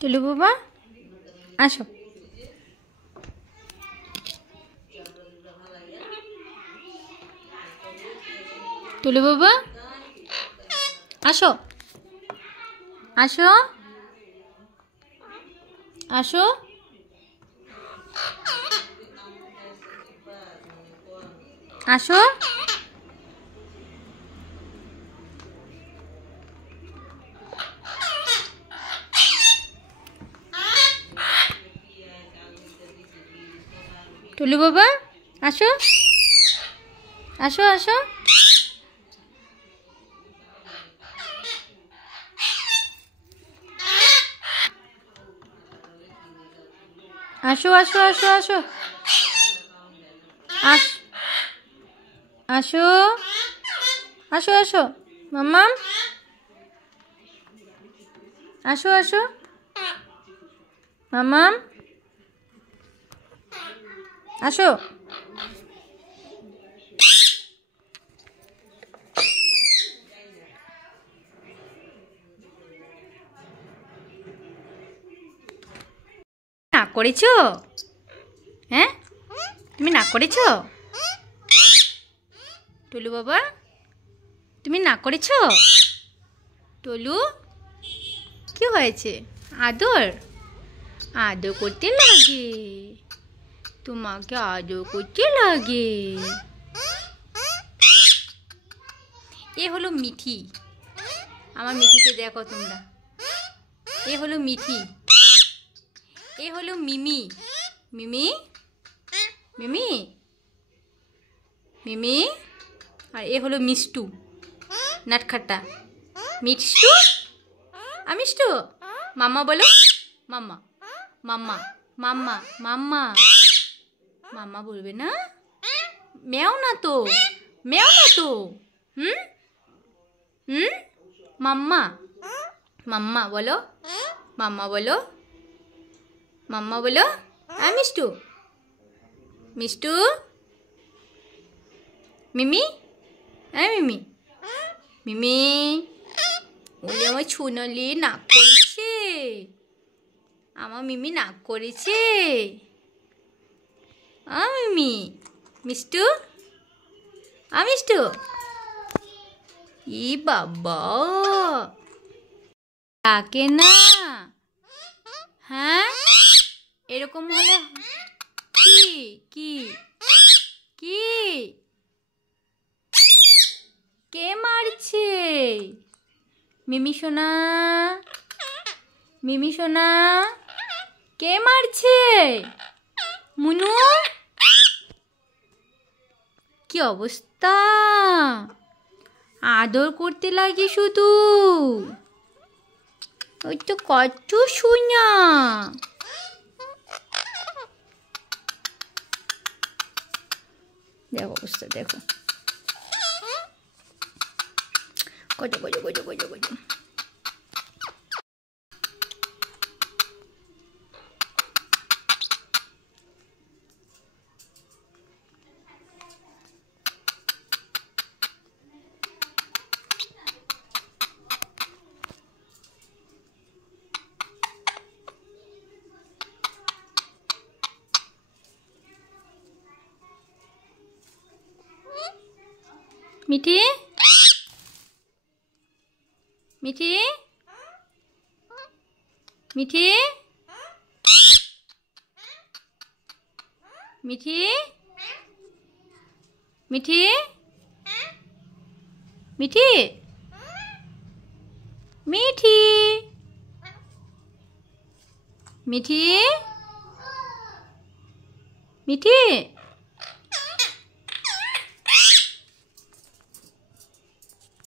টুলু বাবা আসো। টুলু বাবা আসো আসো আসো। আসো টুলু বাবা আসো আসো আসো। আসো আসো আসো আসো আসো আসো আসো মাম্মাম আসো আসো মাম্মাম আসো। না করেছো? হ্যাঁ তুমি না করেছো? টুলু বাবা তুমি না করেছো? টুলু কি হয়েছে? আদর আদর করতে লাগে, তোমাকে আদর করতে লাগে। এ হলো মিঠি, আমার মিঠিকে দেখো তোমরা। এ হলো মিঠি, এ হলো মিমি। মিমি মিমি মিমি। আর এ হলো মিষ্টু, নাটখাট্টা মিষ্টু। মিষ্টু মাম্মা বলো, মাম্মা মাম্মা মাম্মা মাম্মা। মাম্মা বলবে না, মেও না তো, মেও না তো। হুম হুম মাম্মা মাম্মা বলো, মাম্মা বলো, মাম্মা বলো। মিষ্টু মিষ্টু। মিমি মিমি মিমি। ওলে আমার ছুনলি নাক করেছে, আমার মিমি নাক করেছে। মিমি মিষ্টু মিষ্টু। ই বাবা ডাকে না। হ্যাঁ এরকম হলে কি কি কি? কে মারছে? মিমি সোনা, মিমি সোনা কে মারছে? মুনু কি অবস্থা? আদর করতে লাগে শুধু, ওই তো কত শুনা। দেখো অবস্থা দেখো, কত কত কত কত কত। মিঠি মিঠি মিঠি মিঠি মিঠি মিঠি মিঠি মিঠি মিঠি।